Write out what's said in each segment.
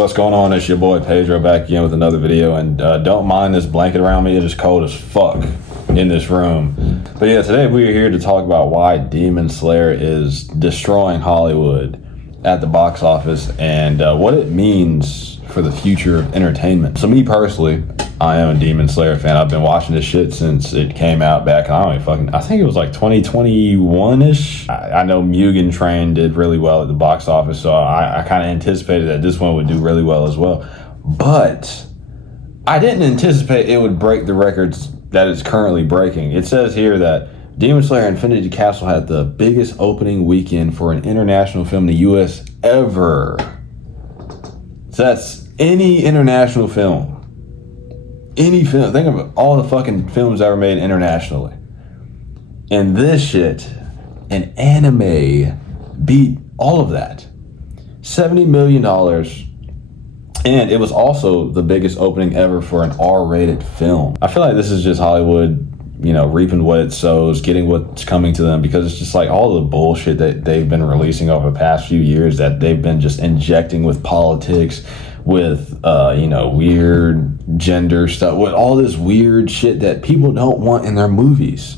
What's going on? It's your boy Pedro back again with another video, and don't mind this blanket around me. It is cold as fuck in this room. But yeah, today we are here to talk about why Demon Slayer is destroying Hollywood at the box office and what it means for the future of entertainment. So me personally, I am a Demon Slayer fan. I've been watching this shit since it came out back in, I think it was like 2021-ish. I know Mugen Train did really well at the box office, so I kind of anticipated that this one would do really well as well. But I didn't anticipate it would break the records that it's currently breaking. It says here that Demon Slayer Infinity Castle had the biggest opening weekend for an international film in the US ever. So that's any international film. Any film. Think of all the fucking films ever made internationally. And this shit, an anime, beat all of that. $70 million. And it was also the biggest opening ever for an R-rated film. I feel like this is just Hollywood, you know, reaping what it sows, getting what's coming to them, because it's just like all the bullshit that they've been releasing over the past few years that they've been just injecting with politics, with you know, weird gender stuff, with all this weird shit that people don't want in their movies.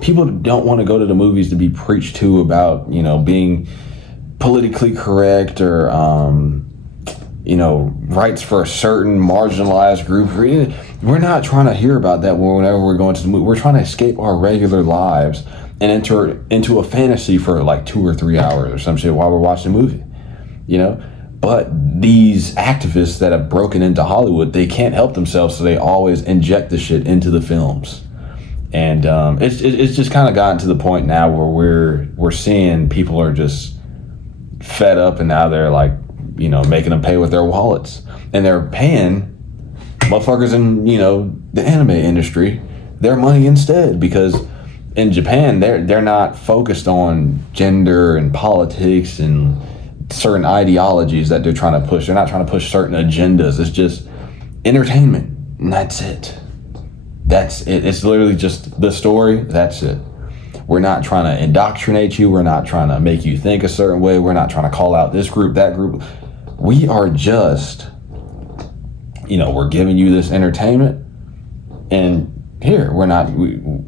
People don't want to go to the movies to be preached to about, you know, being politically correct or you know, rights for a certain marginalized group. We're not trying to hear about that whenever we're going to the movie. We're trying to escape our regular lives and enter into a fantasy for like 2 or 3 hours or some shit while we're watching a movie, you know? But these activists that have broken into Hollywood, they can't help themselves, so they always inject the shit into the films. And it's just kind of gotten to the point now where we're seeing people are just fed up, and now they're like, you know, making them pay with their wallets, and they're paying motherfuckers in, you know, the anime industry their money instead, because in Japan they're not focused on gender and politics and certain ideologies that they're trying to push. They're not trying to push certain agendas. It's just entertainment, and that's it. That's it. It's literally just the story. That's it. We're not trying to indoctrinate you. We're not trying to make you think a certain way. We're not trying to call out this group, that group. We are just, you know, we're giving you this entertainment, and here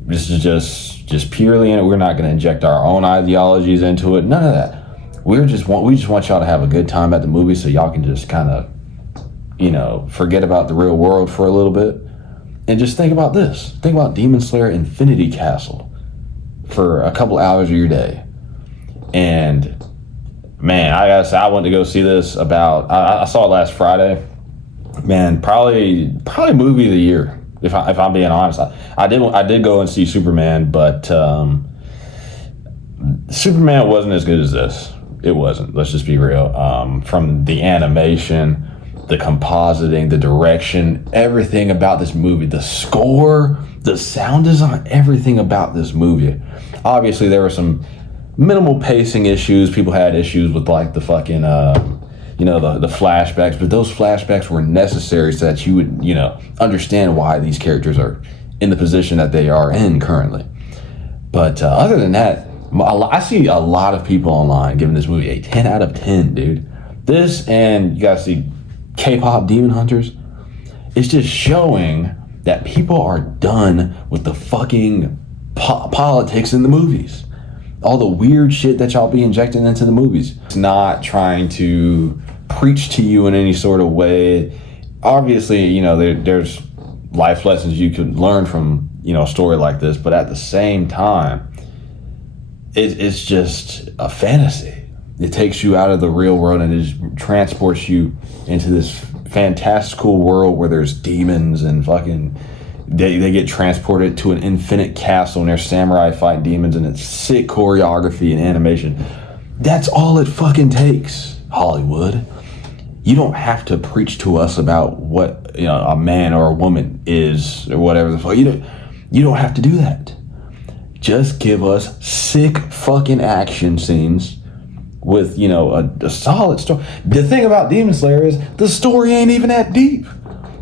this is just purely in it. We're not going to inject our own ideologies into it. None of that. We just want y'all to have a good time at the movie, so y'all can just kind of, you know, forget about the real world for a little bit and just think about this. Think about Demon Slayer Infinity Castle for a couple hours of your day. And man, I gotta say, I went to go see this I saw it last Friday. Man, probably movie of the year, if I'm being honest. I did go and see Superman, but Superman wasn't as good as this. It wasn't. Let's just be real. From the animation, the compositing, the direction, everything about this movie, the score, the sound design, everything about this movie. Obviously, there were some minimal pacing issues. People had issues with like the fucking, you know, the flashbacks, but those flashbacks were necessary so that you would, you know, understand why these characters are in the position that they are in currently. But other than that, I see a lot of people online giving this movie a 10 out of 10, dude. This, and you gotta see K-pop Demon Hunters. It's just showing that people are done with the fucking politics in the movies. All the weird shit that y'all be injecting into the movies. It's not trying to preach to you in any sort of way. Obviously, you know, there's life lessons you could learn from, you know, a story like this, but at the same time, it's just a fantasy. It takes you out of the real world and it just transports you into this fantastical world where there's demons and fucking they get transported to an infinite castle and there's samurai fight demons, and it's sick choreography and animation. That's all it fucking takes, Hollywood. You don't have to preach to us about what, you know, a man or a woman is or whatever the fuck. You don't have to do that. Just give us sick fucking action scenes with, you know, a solid story. The thing about Demon Slayer is the story ain't even that deep.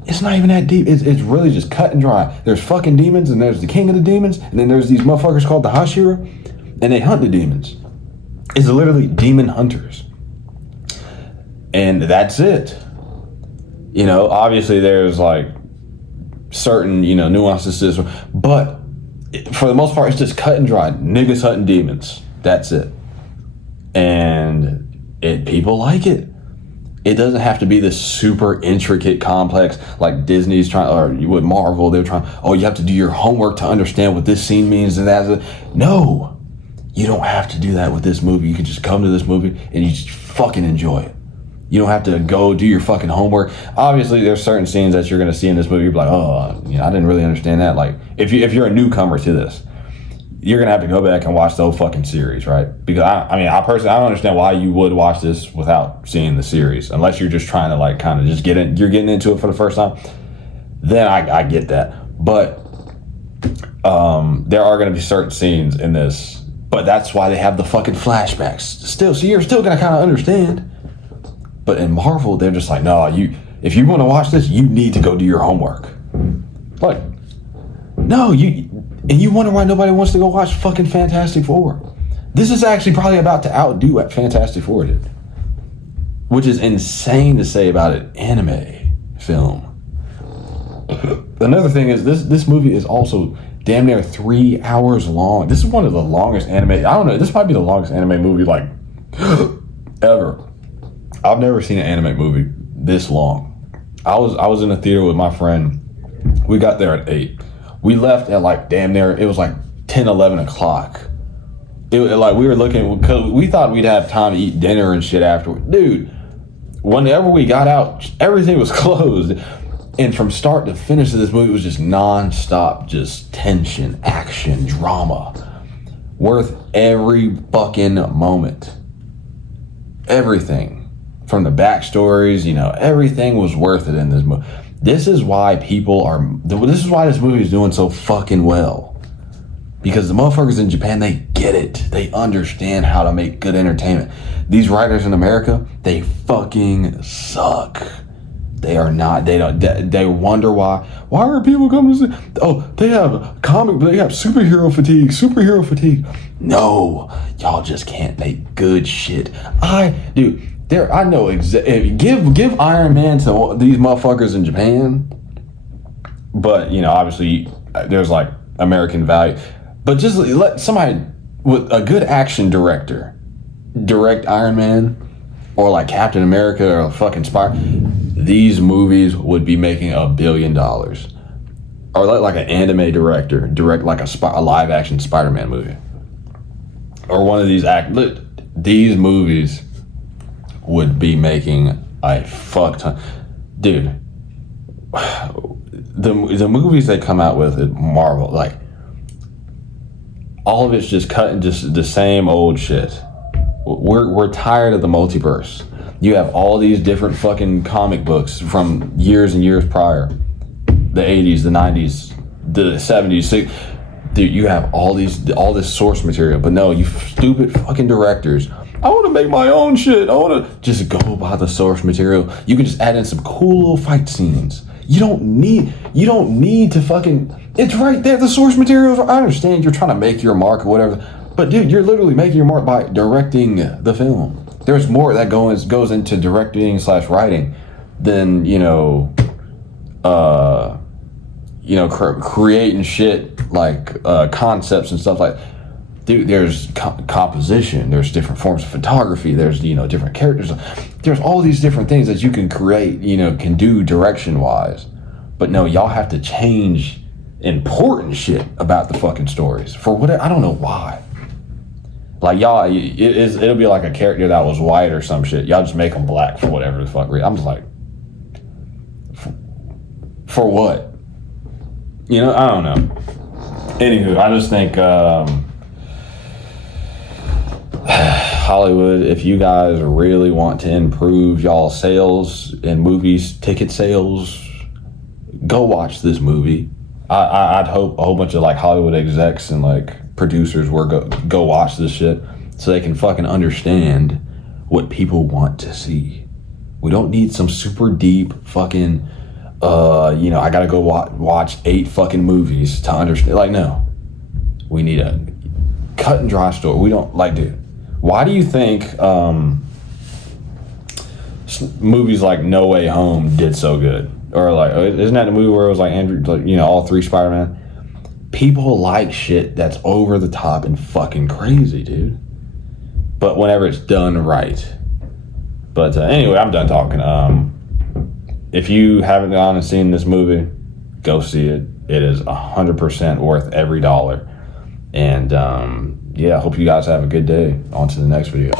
It's not even that deep. It's really just cut and dry. There's fucking demons, and there's the king of the demons, and then there's these motherfuckers called the Hashira, and they hunt the demons. It's literally demon hunters. And that's it. Obviously there's like certain, nuances to this, but for the most part, it's just cut and dry. Niggas hunting demons. That's it. And people like it. It doesn't have to be this super intricate, complex, like Disney's trying, or with Marvel, they're trying, you have to do your homework to understand what this scene means and that. No, you don't have to do that with this movie. You can just come to this movie and you just fucking enjoy it. You don't have to go do your fucking homework. Obviously, there's certain scenes that you're going to see in this movie. You're like, I didn't really understand that. Like, if you're a newcomer to this, you're going to have to go back and watch the whole fucking series, right? Because, I personally, I don't understand why you would watch this without seeing the series. Unless you're just trying to, like, kind of just get in. You're getting into it for the first time. Then I get that. But there are going to be certain scenes in this. But that's why they have the fucking flashbacks. Still, so you're still going to kind of understand. But in Marvel, they're just like, no, if you want to watch this, you need to go do your homework. Like, no, you wonder why nobody wants to go watch fucking Fantastic Four. This is actually probably about to outdo what Fantastic Four did. Which is insane to say about an anime film. Another thing is, this movie is also damn near 3 hours long. This is one of the longest anime, I don't know, this might be the longest anime movie, like, ever. I've never seen an anime movie this long. I was in a theater with my friend. We got there at 8. We left at like damn near, it was like 10, 11 o'clock. We were looking, because we thought we'd have time to eat dinner and shit afterward. Dude, whenever we got out, everything was closed. And from start to finish of this movie, it was just non-stop, just tension, action, drama. Worth every fucking moment. Everything. From the backstories, everything was worth it in this movie. This is why this is why this movie is doing so fucking well. Because the motherfuckers in Japan, they get it. They understand how to make good entertainment. These writers in America, they fucking suck. They are not, they wonder why are people coming to see, they have superhero fatigue. No, y'all just can't make good shit. I know give Iron Man to these motherfuckers in Japan, but obviously there's like American value, but just let somebody with a good action director direct Iron Man or like Captain America or fucking these movies would be making $1 billion. Or let like an anime director direct like a live action Spider-Man movie, or one of these movies would be making a fuck ton. Dude, the movies they come out with at Marvel, like, all of it's just cutting just the same old shit. We're tired of the multiverse. You have all these different fucking comic books from years and years prior. The 80s, the 90s, the 70s. Dude, you have all this source material. But no, you stupid fucking directors. I want to make my own shit. I want to just go by the source material. You can just add in some cool little fight scenes. You don't need to fucking, it's right there, the source material. I understand you're trying to make your mark or whatever, but dude, you're literally making your mark by directing the film. There's more that goes into directing / writing than, creating shit like concepts and stuff like. Dude, there's composition, there's different forms of photography, there's, different characters. There's all these different things that you can create, can do direction-wise. But no, y'all have to change important shit about the fucking stories. For whatever, I don't know why. Like, y'all, it'll be like a character that was white or some shit. Y'all just make them black for whatever the fuck reason. I'm just like, for what? I don't know. Anywho, I just think, Hollywood, if you guys really want to improve y'all sales and movies, ticket sales, go watch this movie. I'd hope a whole bunch of like Hollywood execs and like producers were go watch this shit so they can fucking understand what people want to see. We don't need some super deep fucking I gotta go watch 8 fucking movies to understand. Like, no, we need a cut and dry story. We don't, like, dude, why do you think movies like No Way Home did so good, or like, isn't that the movie where it was like Andrew, like, you know, all three Spider-Man? People like shit that's over the top and fucking crazy, dude. But whenever it's done right. But anyway, I'm done talking. If you haven't gone and seen this movie, go see it. It is 100% worth every dollar. And yeah, I hope you guys have a good day. On to the next video.